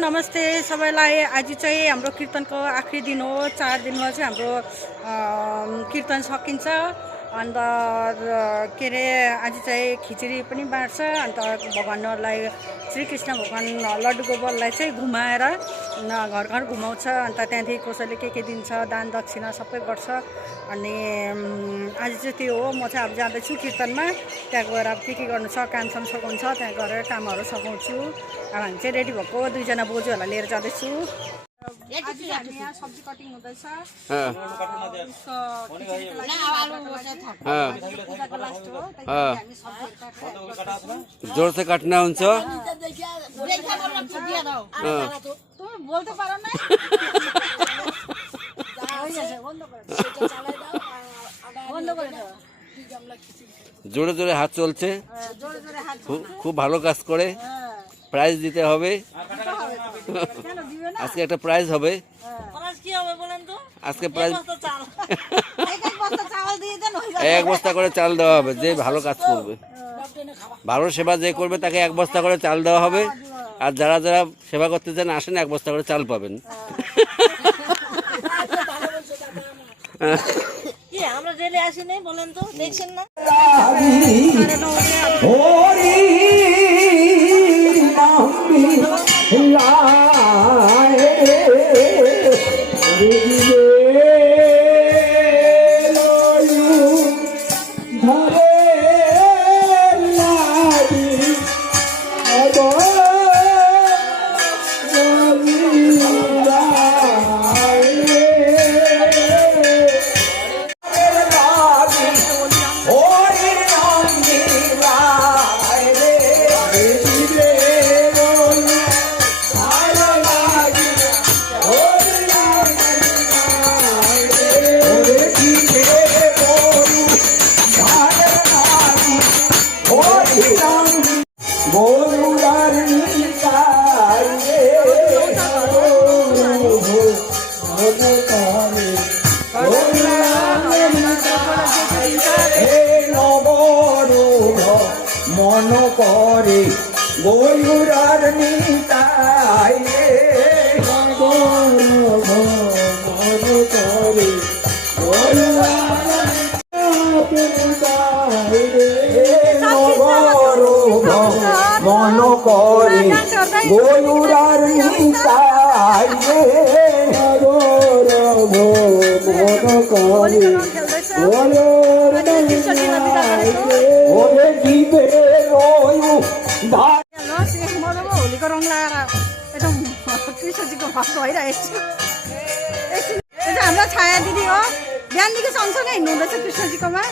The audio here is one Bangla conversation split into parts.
नमस्ते सबैलाई। आज चाहिँ हाम्रो कीर्तनको आखिरी दिन हो। 4 दिनमा चाहिँ हाम्रो कीर्तन सकिन्छ। अन्त के अरे आज चाहिँ खिचडी पनि बाँड्छ। अन्त भगवानहरूलाई श्रीकृष्ण भगवान लड्डु गोपाललाई चाहिँ घुमाएर घर घर घुमाउँछ। अन्त त्यहाँदेखि कसैले के दिन्छ, दान दक्षिणा सबै गर्छ। अनि आज चाहिँ त्यो हो। म चाहिँ अब जाँदैछु कीर्तनमा। त्यहाँ गएर अब के गर्नु छ, कामसाम सघाउँछ, त्यहाँ गएर कामहरू सघाउँछु। अब हामी चाहिँ रेडी भएको 2 जना बोजूहरूलाई लिएर जाँदैछु। आज हामी यहाँ सब्जी कटिङ हुँदैछ। जोर से काटना हुन्छ। জোরে জোরে হাত চলছে, খুব ভালো কাজ করে। প্রাইজ দিতে হবে। আজকে একটা প্রাইজ হবে। আজকে প্রাইজ 1 বস্তা করে চাল দেওয়া হবে। যে ভালো কাজ করবে, ভালো সেবা যে করবে তাকে 1 বস্তা করে চাল দেওয়া হবে। আর যারা যারা সেবা করতে চান আসেন, 1 বস্তা করে চাল পাবেন। আমরা রেলে আসি নাই বলেন তো, দেখছেন না? মন করে গয়ুরার নিতাই মন করে মন করে গয়ুরার নিতাই মন করে होलीको रङ लगाएर एकदम कृष्णजीको भक्त भइरहेको छु। हाम्रो छाया दिदी हो, बिहानदेखि सँगसँगै हिँड्नु हुँदैछ कृष्णजीकोमा।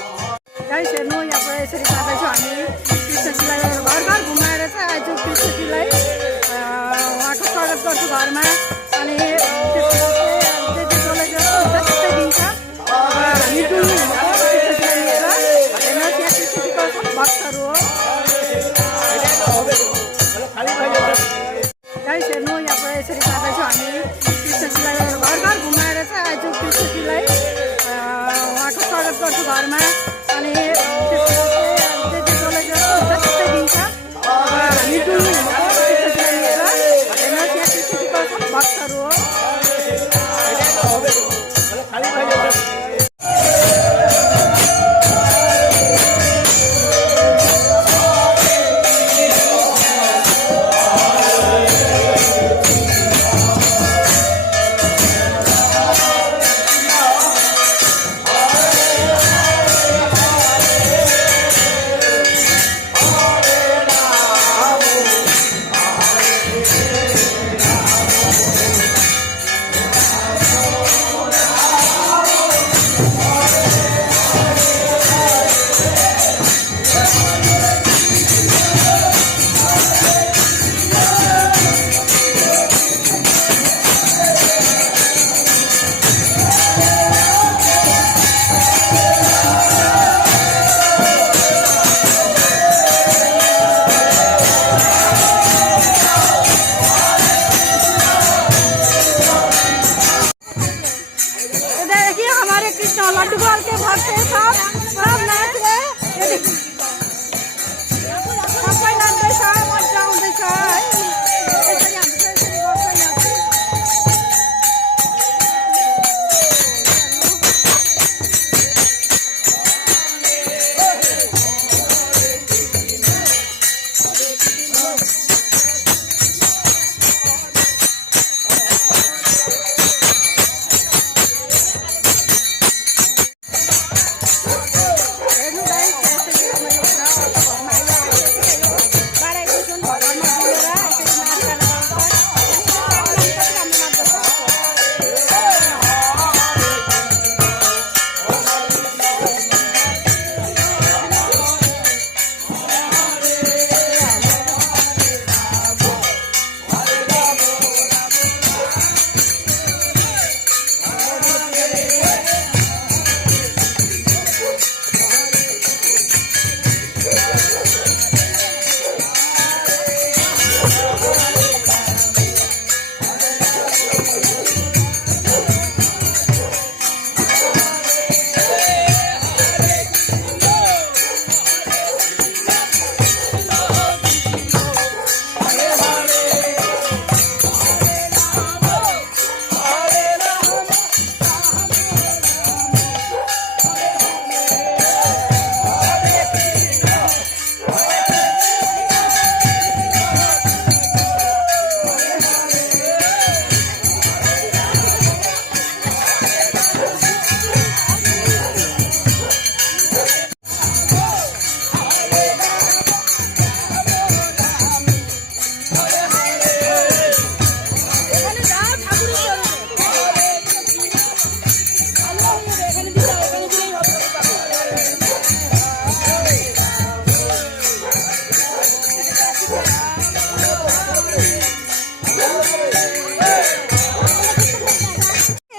गाइस हेर्नु, यहाँबाट यसरी जाँदैछु हामी। कृष्णजीलाई घर घर घुमाएर चाहिँ आज कृष्णजीलाई उहाँको स्वागत गर्छु घरमा। अनि जसले जस्तै दिन्छ हामी डुल्नु हुन्छ कृष्णजीलाई लिएर। हेर्नु त्यहाँ कृष्णजीको भक्तहरू हो। गाइस हेर्नु, यहाँबाट यसरी जाँदैछु हामी। कृष्णजीलाई घर घर घुमाएर चाहिँ आज कृष्णजीलाई उहाँको स्वागत गर्छु घरमा। अनि जसले जस्तै दिन्छ हामी डुल्नु हुन्छ कृष्णजीलाई लिएर। हेर्नु त्यहाँ कृष्णजीको भक्तहरू हो। कृष्ण लड्डू गोपाल के भक्त है, सब नाच रहे। ये देखिए सबै नाच्दैछ, मजा आउँदैछ है। यसरी हाम्रो चाहिँ यसरी गर्छ यहाँ चाहिँ। हेर्नु गाइस, यसरी रमाइलो हुन्छ। घरमा आइरहेको बाह्रैको जुन घरमा बोलेर यसरी नाचगान गर्छ। कति राम्रो नाच्दछ।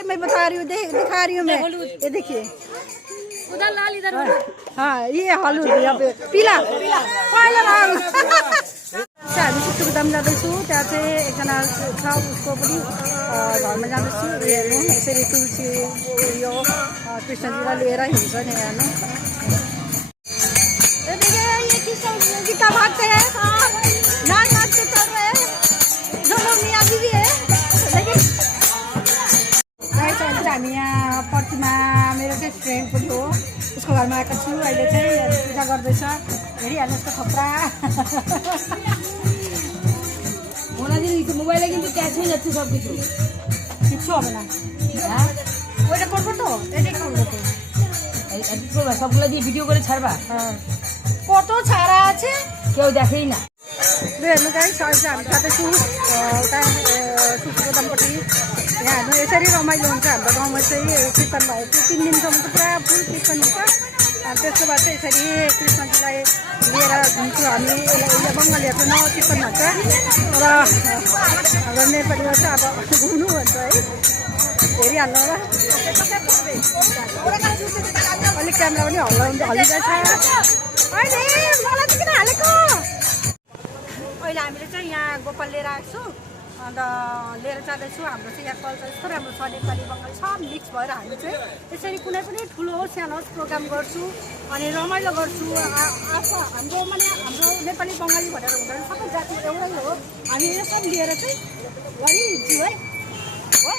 मैं बता रही हूँ, दिखा रही हूँ मैं। ये देखिए उधर लाल इधर हाँ, ये हलुद यहाँ पे पीला पहिला रङ। हामी सुटुकदाम जाँदैछु, त्यहाँ चाहिँ एकजना छ, उसको पनि घरमा जाँदैछु। हेर्नु यसरी तुलसी यो कृष्णजीलाई लिएर हिँड्छ नि। हेर्नु ये देखिए, ये कृष्ण जी का भक्त है, नाच नाच के चल रहे हैं। दोनों मियाँ बीवी है। लेकिन अहिले चाहिँ हामी यहाँ प्रतिमा, मेरो चाहिँ फ्रेन्ड पनि हो, उसको घरमा आएको छु। अहिले चाहिँ पूजा गर्दैछ। हेरिहाल्नु यसको थप्रा। মোবাইলে কিন্তু ক্যাচ হয়ে যাচ্ছে সবকিছু। কিচ্ছু হবে না। হ্যাঁ, ওইটা করবো তো, এটাই করবো তো। এডিট করবা, সবগুলো দিয়ে ভিডিও করে ছাড়বা। হ্যাঁ, কত ছাড়া আছে কেউ দেখেই না। हेर्नु गाइस, अहिले चाहिँ हामी जाँदैछु उता सुटुकोदामपट्टि। यहाँ हेर्नु यसरी रमाइलो हुन्छ हाम्रो गाउँमा चाहिँ। कीर्तन भएको 3 दिनसम्म त पुरा फुल कीर्तन हुन्छ। अनि त्यसको बाद चाहिँ यसरी कृष्णजीलाई लिएर घुम्छौँ हामी। यसलाई बङ्गालीहरूको नव कीर्तन भन्छ, र हाम्रो नेपालीमा चाहिँ अब घुम्नु भन्छ है। हेरिहाल्नु होला। अलिक क्यामेरा पनि हल्लिँदैछ। अहिले मलाई चाहिँ किन हालेको? अहिले हामीले चाहिँ यहाँ गोपाल लिएर आएको छु, अन्त लिएर जाँदैछु। हाम्रो चाहिँ यहाँ कल्चर यस्तो राम्रो छ, नेपाली बङ्गाली सब मिक्स भएर हामी चाहिँ यसरी कुनै पनि ठुलो होस् सानो होस् प्रोग्राम गर्छु अनि रमाइलो गर्छु। हाम्रो माने हाम्रो नेपाली बङ्गाली भनेर हुँदैन, सबै जाति एउटै हो। हामी यो सब लिएर चाहिँ गरिहिँड्छु है। हो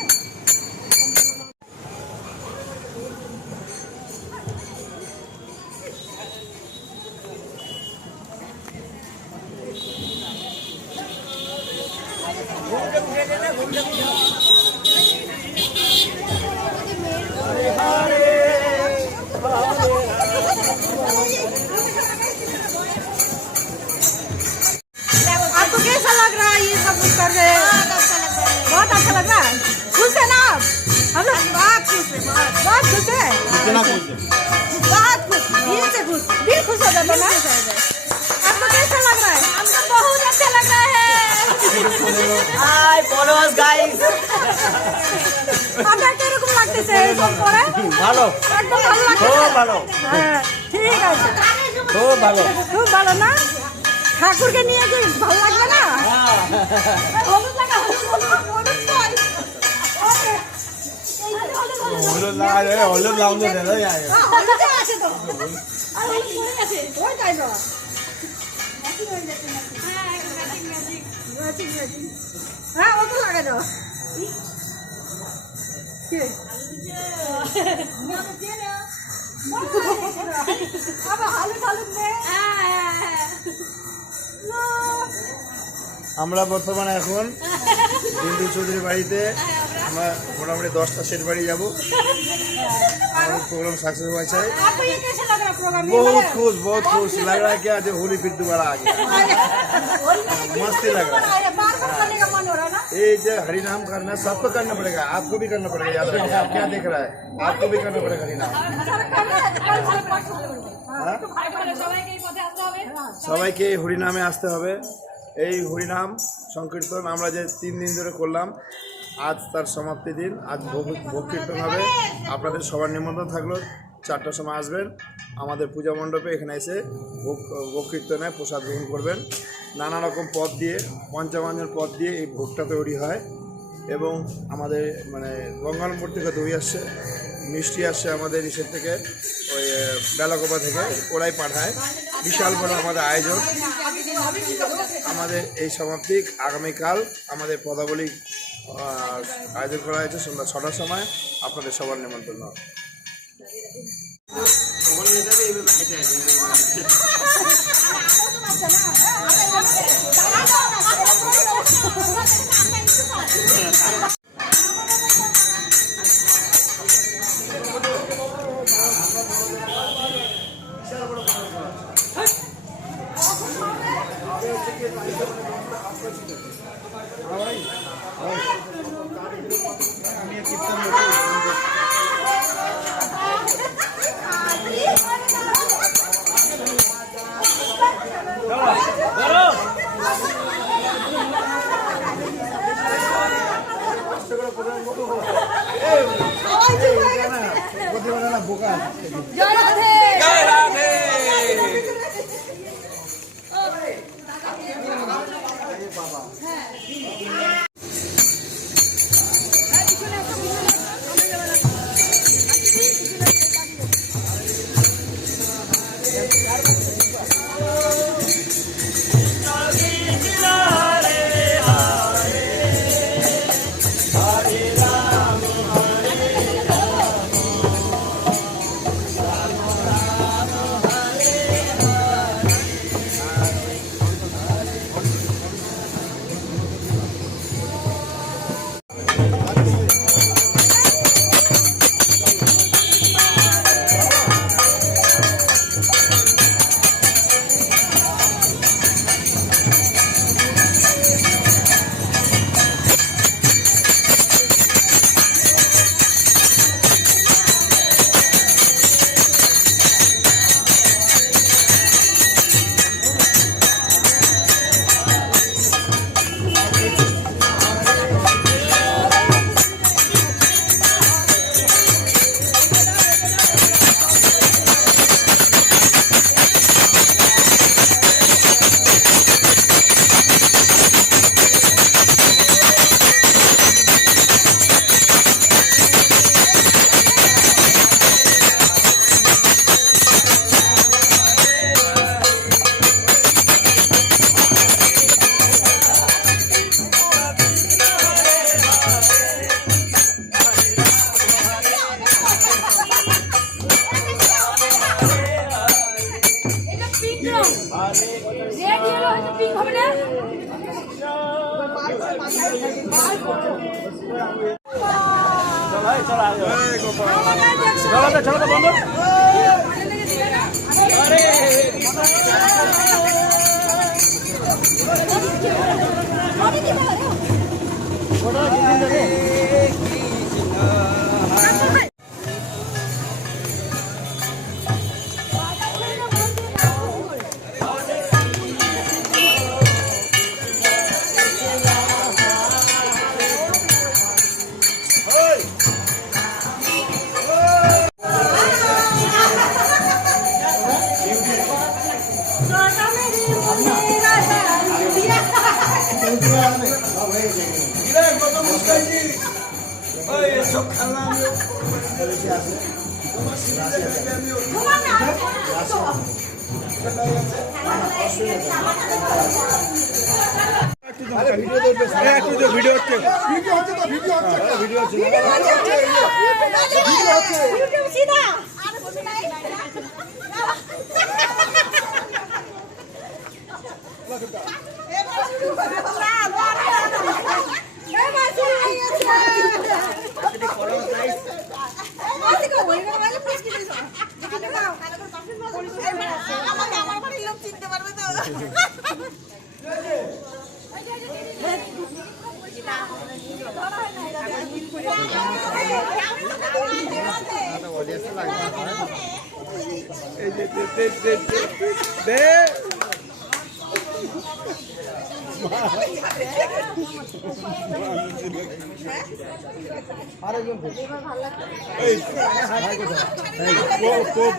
आपको कैसा लग रहा है ये सब कुछ कर रहे हैं? बहुत अच्छा लग रहा है। खुश है ना आप? हम लोग बहुत खुश है, बहुत खुश है, बहुत खुश, दिल से खुश, दिल खुश हो जाता ना। आपको कैसा लग रहा है? हमको बहुत अच्छा लग रहा है। Hi, follow us guys. আপনার কিরকম লাগতেছে সব পরে? ভালো, একদম ভালো লাগছে। খুব ভালো, হ্যাঁ, ঠিক আছে, খুব ভালো। খুব ভালো না? ঠাকুরকে নিয়ে কি ভালো লাগবে না? হলুদ লাগা, হলুদ, হলুদ, হলুদ কই? ওকে, হলুদ লাগালে হলুদ লাউন্ড দেয় হলুদে আছে তো আর হলুদ পড়ে গেছে ওই তাই তো হ্যাঁ ও তো লাগাই দাও আমরা বর্তমানে এখন বিন্দু চৌধুরীর বাড়িতে আমরা মোটামুটি 10টা সেট বাড়ি যাবো हमारा प्रोग्राम सक्सेस हुआ है। आपको ये कैसा लग रहा प्रोग्राम? बहुत खुश लग रहा है कि आज होली फिर दोबारा आ गया। मस्त लग रहा है, बार बार करने का मन हो रहा है ना। ये जो हरि नाम करना सबको करना पड़ेगा, आपको भी करना पड़ेगा। याद रखिए, आप क्या देख रहा है, आपको भी करना पड़ेगा हरि नाम। সবাইকে হরিনামে আসতে হবে। এই হরিনাম সংকীর্তন আমরা যে 3 দিন ধরে করলাম, আজ তার সমাপ্তি দিন। আজ ভোগ কীর্তন হবে। আপনাদের সবার নিমন্ত্রণ থাকলো, 4টার সময় আসবেন আমাদের পূজা মণ্ডপে। এখানে এসে ভোগ কীর্তনে প্রসাদ গ্রহণ করবেন। নানা রকম পদ দিয়ে, পঞ্চমাঞ্জন পদ দিয়ে এই ভোগটা তৈরি হয়। এবং আমাদের মানে গঙ্গারামপুর থেকে দই আসছে, মিষ্টি আসছে আমাদের ইসের থেকে, ওই বেলাকোপা থেকে, ওরাই পাঠায়। বিশাল বড় আমাদের আয়োজন। আমাদের এই সমাপ্তি আগামীকাল আমাদের পদাবলী আয়োজন করা হয়েছে সন্ধ্যা 6টার সময়। আপনাদের সবার নিমন্ত্রণ।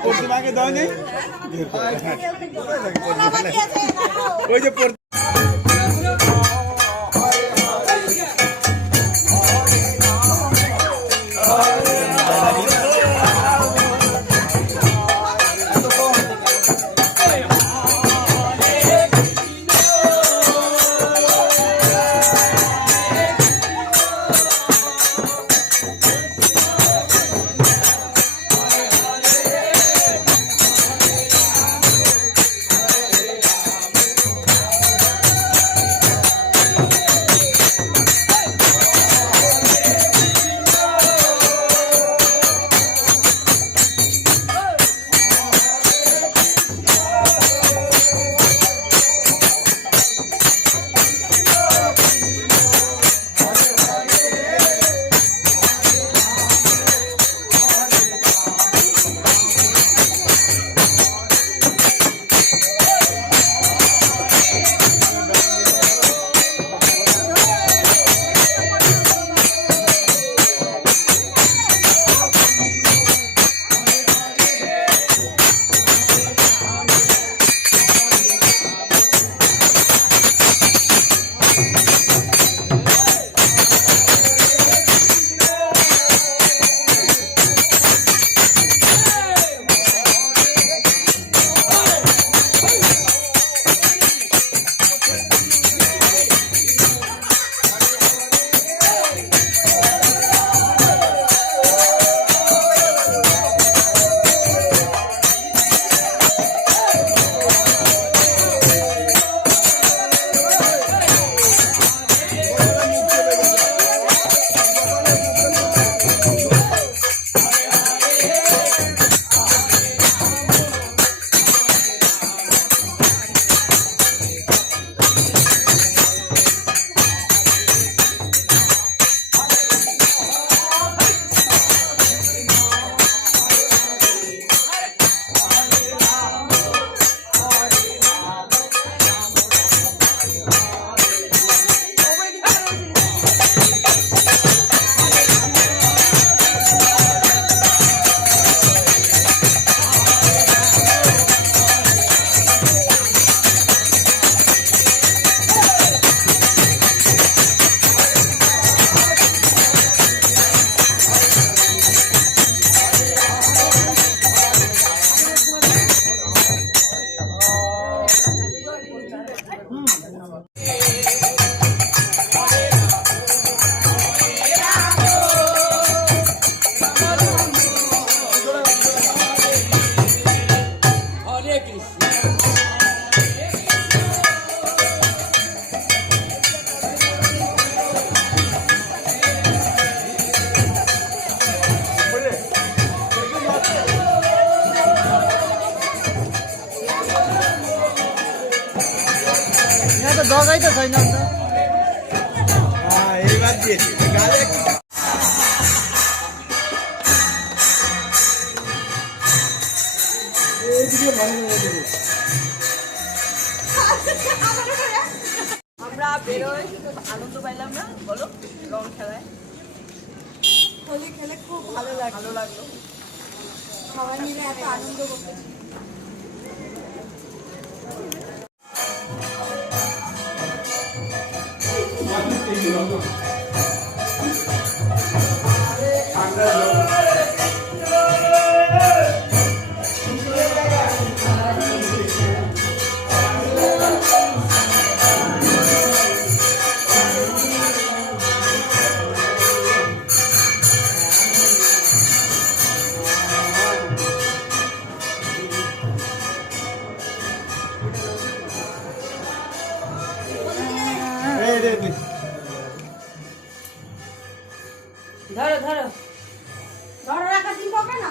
প্রতিমাকে দাও নেই ওই যে दगाई त छैन नि त এই বাদ দিয়েছি গালে একটু আমরা বেরোয় আনন্দ পাইলাম না বলো রং খেলায় হোলি খেলে খুব ভালো লাগলো সবাই মিলে এত আনন্দ করতেছি। Thank you. ধরো ধরো ধরো রাখা দিন পাবে না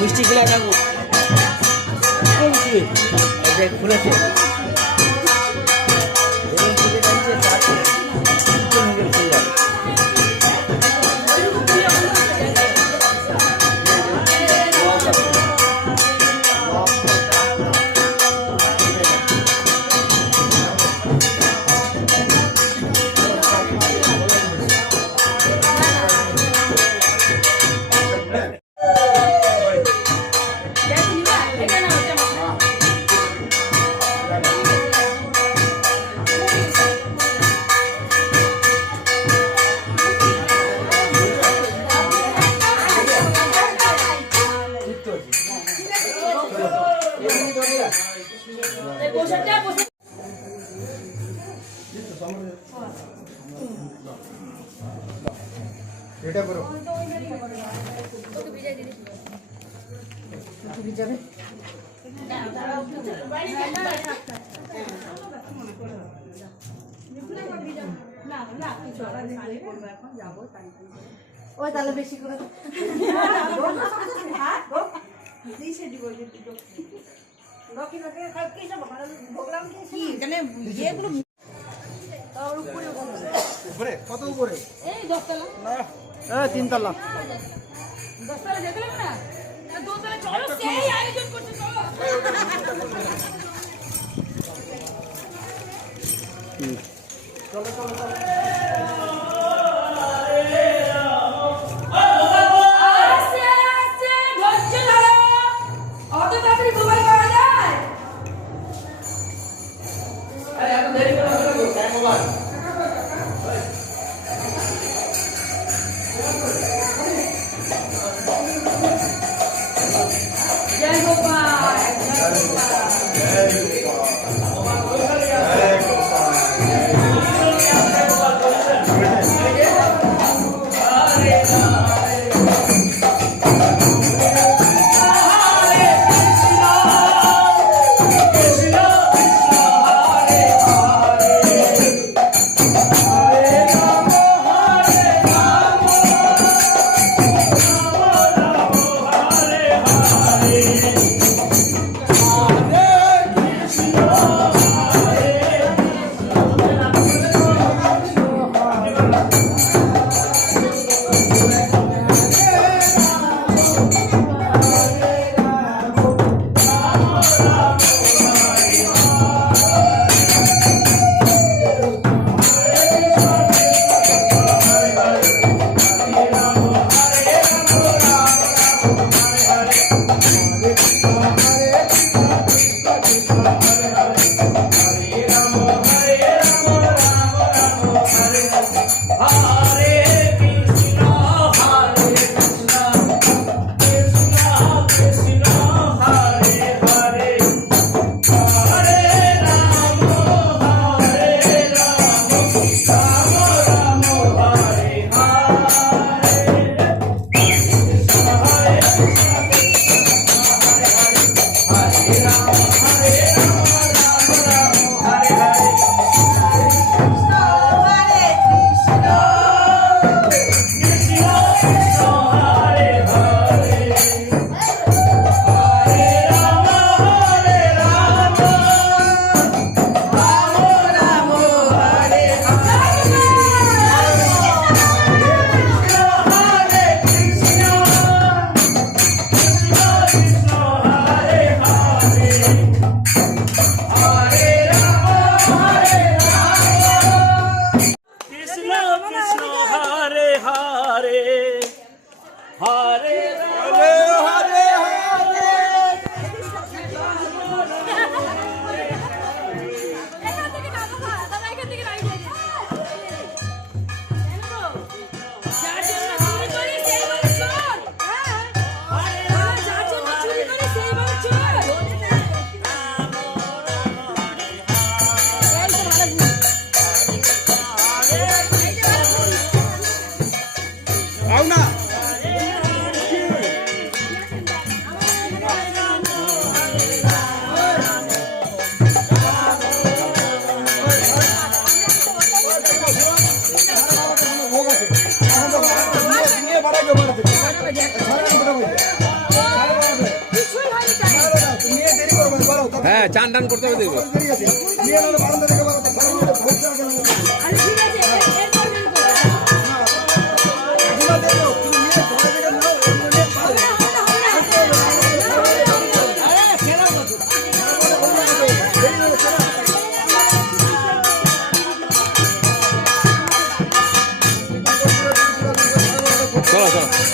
মিষ্টি গুলা থাকুক খুলেছে এটা করো ওই তাহলে বেশি করে উপরে কত উপরে এই 10 তলা 3 তলা 10 তলা যেতে লাগবে না 2 তলা চলো সেই আয়োজন করতে চলো আস্তে আস্তে ধৈর্য ধরো অত তাড়াতাড়ি মোবাইল করা যায় আরে এত দেরি করে মোবাইল জয় গোপাল জয় গোপাল হ্যাঁ চান টান করতে হবে দেখবে চলো চলো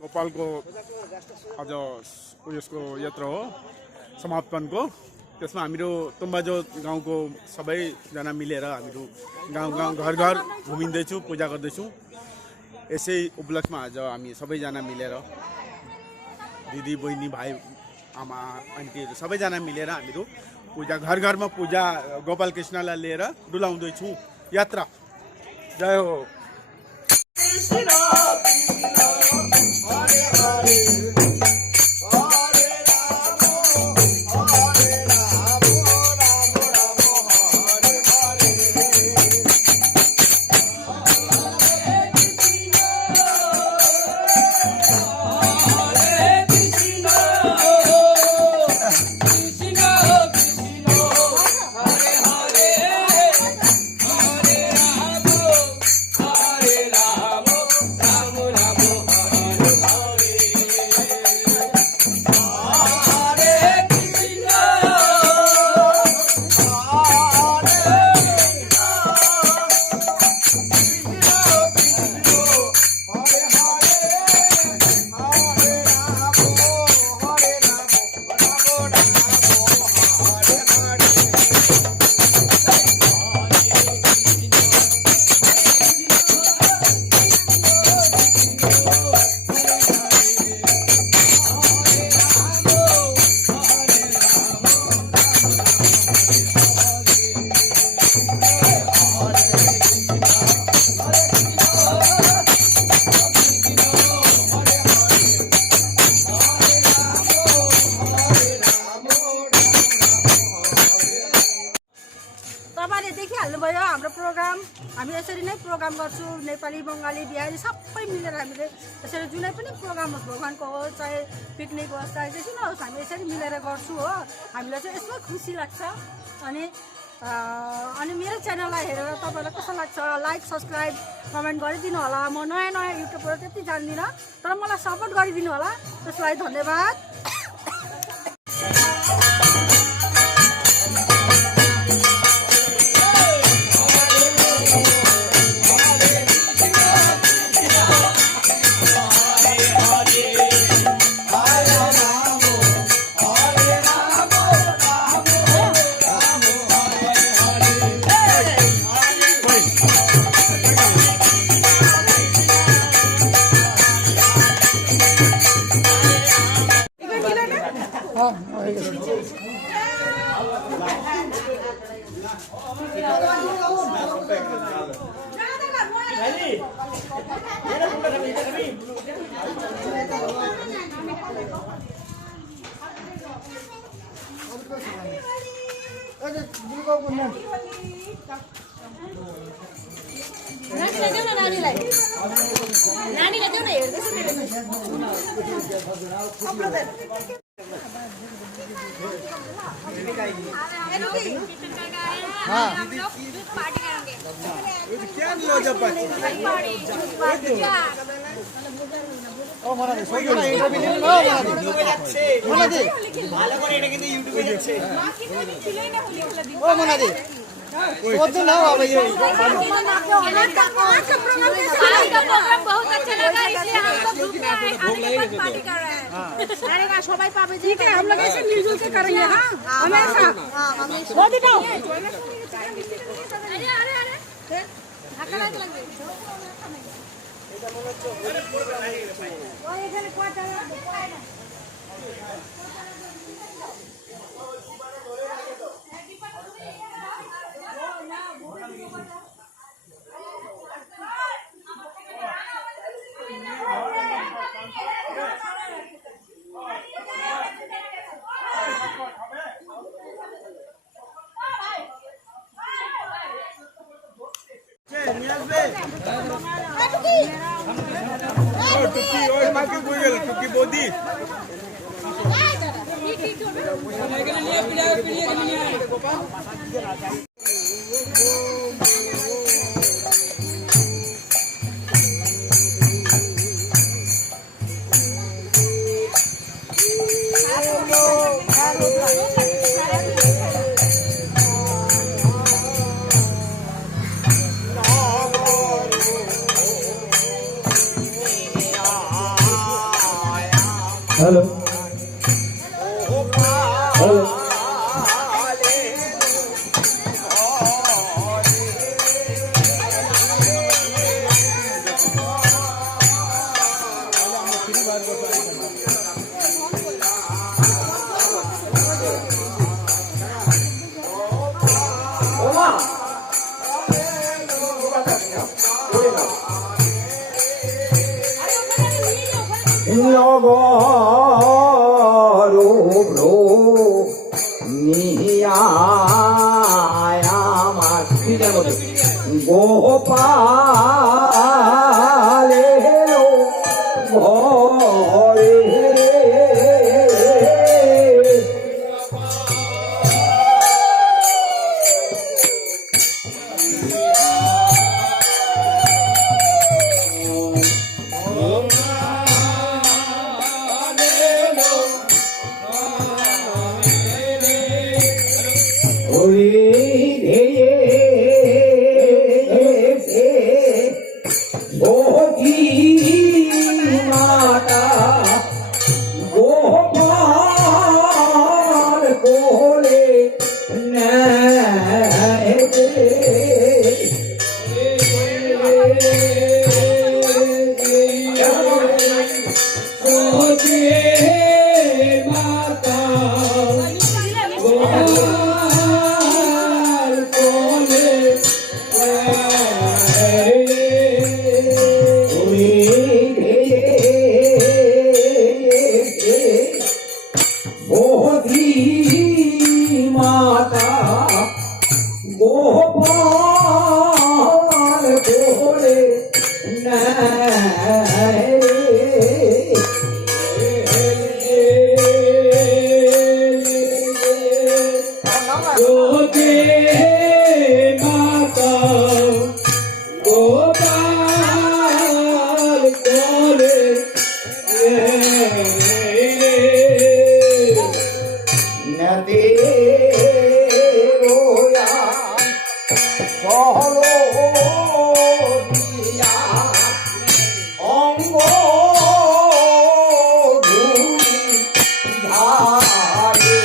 गोपालको आज उयसको यात्रा हो समापनको त्यसमा हामीहरू तुम्बाजो गाउँको सबैजना मिलेर हामीहरू गाउँ गाउँ घर घर घुमिँदैछौँ पूजा गर्दैछौँ यसै उपलक्ष्यमा आज हामी सबैजना मिलेर दिदी बहिनी भाइ आमा आन्टीहरू सबैजना मिलेर हामीहरू पूजा घर घरमा पूजा गोपाल कृष्णलाई लिएर डुलाउँदैछौँ यात्रा जय हो तपाईँले देखिहाल्नुभयो हाम्रो प्रोग्राम हामी यसरी नै प्रोग्राम गर्छौँ नेपाली बङ्गाली बिहारी सबै मिलेर हामीले यसरी जुनै पनि प्रोग्राम होस् भगवान्को होस् चाहे पिकनिक होस् चाहे जेसुकै होस् हामी यसरी मिलेर गर्छौँ हो हामीलाई चाहिँ यसमा खुसी लाग्छ अनि मेरो च्यानललाई हेरेर तपाईँलाई कस्तो लाग्छ लाइक सब्सक्राइब कमेन्ट गरिदिनु होला म नयाँ नयाँ युट्युबबाट त्यति जान्दिनँ तर मलाई सपोर्ट गरिदिनु होला त्यसलाई धन्यवाद सबाई पावे जी के हम लोग ऐसे मिलजुल के करेंगे हाँ हमेशा बहुत ही अरे अरे अरे ढाका लग लगे ओ এখানে কোয়াটা হ্যালো হ্যালো নগরো আমার গোপালের ঘরে মাতা গোপাল কোলে মাতা গোপাল কোলে মাতা গোপাল কোলে নদী রোয়া চলো দিয়া অঙ্গ ধারে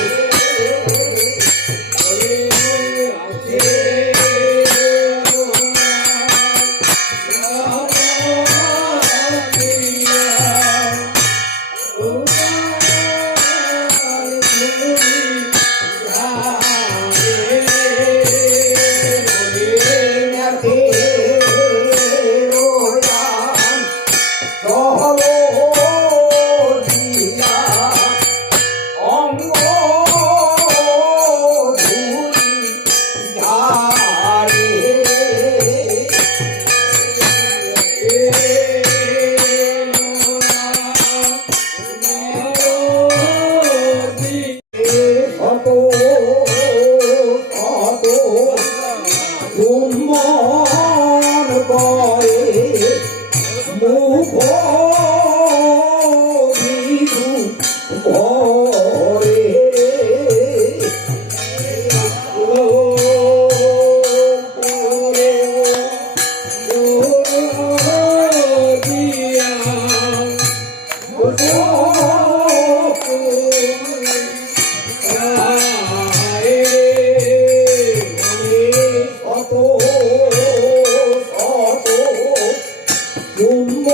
মন করে মুখ বিধু ভরে কুম্ভ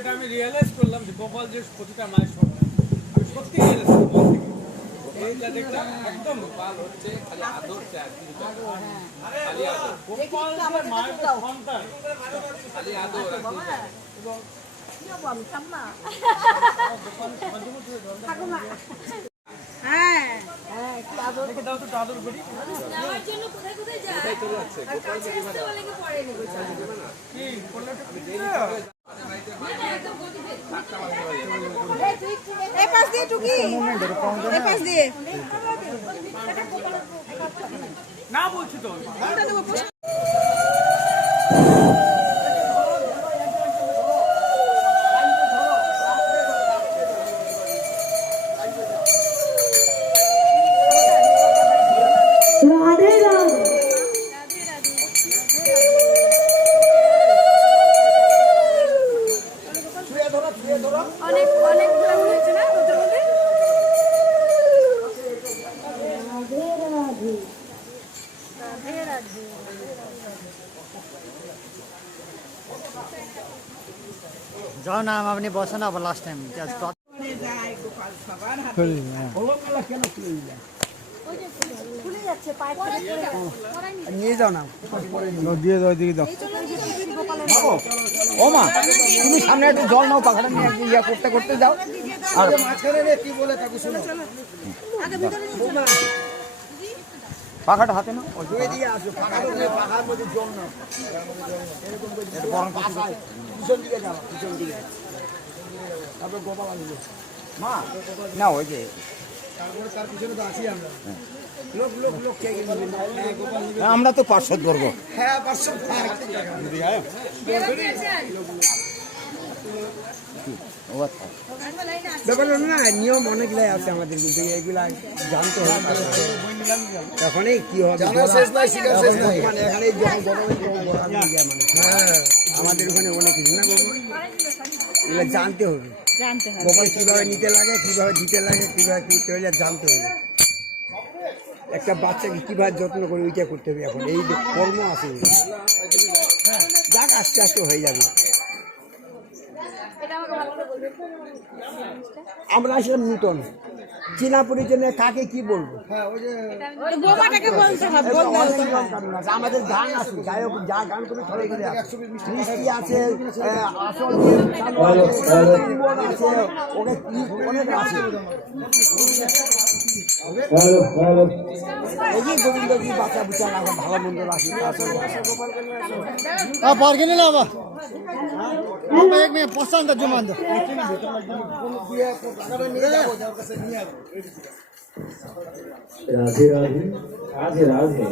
যেটা আমি রিয়েলাইজ করলাম যে গোপাল যে প্রতিটা মায়ের সন্তান, আমি সত্যি রিয়েলাইজ করলাম এইটা দেখলাম একদম গোপাল হচ্ছে খালি আদর চায়, খালি আদর। গোপাল যে মায়ের সন্তান, খালি আদর এবং হ্যাঁ নেওয়ার জন্য কোথায় কোথায় যায় আর কাছে আসতে বলে কি পড়েনি একদম গতিতে এই পাশ দিয়ে টুকি এই পাশ দিয়ে না বলছি তো অনেক অনেক ঘোরাঘুরি হয়েছে না ওদের মধ্যে যাও না আপনি বসে না আবার লাস্ট টাইম নিয়ে যাও না দিয়ে দাও দিকে দাও। ও মা তুমি সামনে একটু জল নাও, পাখাটা নিয়ে একটু ইয়া করতে করতে যাও। আর পাখাটা হাতে না দিয়ে আসো, পাখার মধ্যে জল নাও, পিছন দিকে যাও, পিছন দিকে তারপরে গোপাল আসবে। মা না ওই যে আমরা তো পার্শ্বদ বর্গ। হ্যাঁ পার্শ্বদ ব্যাপার না, নিয়ম অনেকগুলাই আছে আমাদের, কিন্তু এইগুলা জানতে হবে। এখনই কি হবে মানে এখানে আমাদের ওখানে অনেক কিছু না এগুলো জানতে হবে। গোপাল কিভাবে নিতে লাগে, কিভাবে দিতে লাগে, কিভাবে কি করতে হবে জানতে হবে। একটা বাচ্চাকে কিভাবে যত্ন করে ওইটা করতে হবে। এখন এই যে কর্ম আছে, যাক আস্তে আস্তে হয়ে যাবে। আমরা আসলাম নূতন, চীনা পরিচনে কাকে কি বলবো, আমাদের গান আছে, গায়ক যা গান করে ধরে গেলে মিষ্টি আছে, আসল আছে, ওকে কি অনেক আছে। এই যে গোবিন্দ কি বাচ্চা বুচা লাগা ভালো মন্দ রাখি পারগেনি না বা এক মেয়ে পছন্দ জমান দো। রাধে রাধে রাধে রাধে।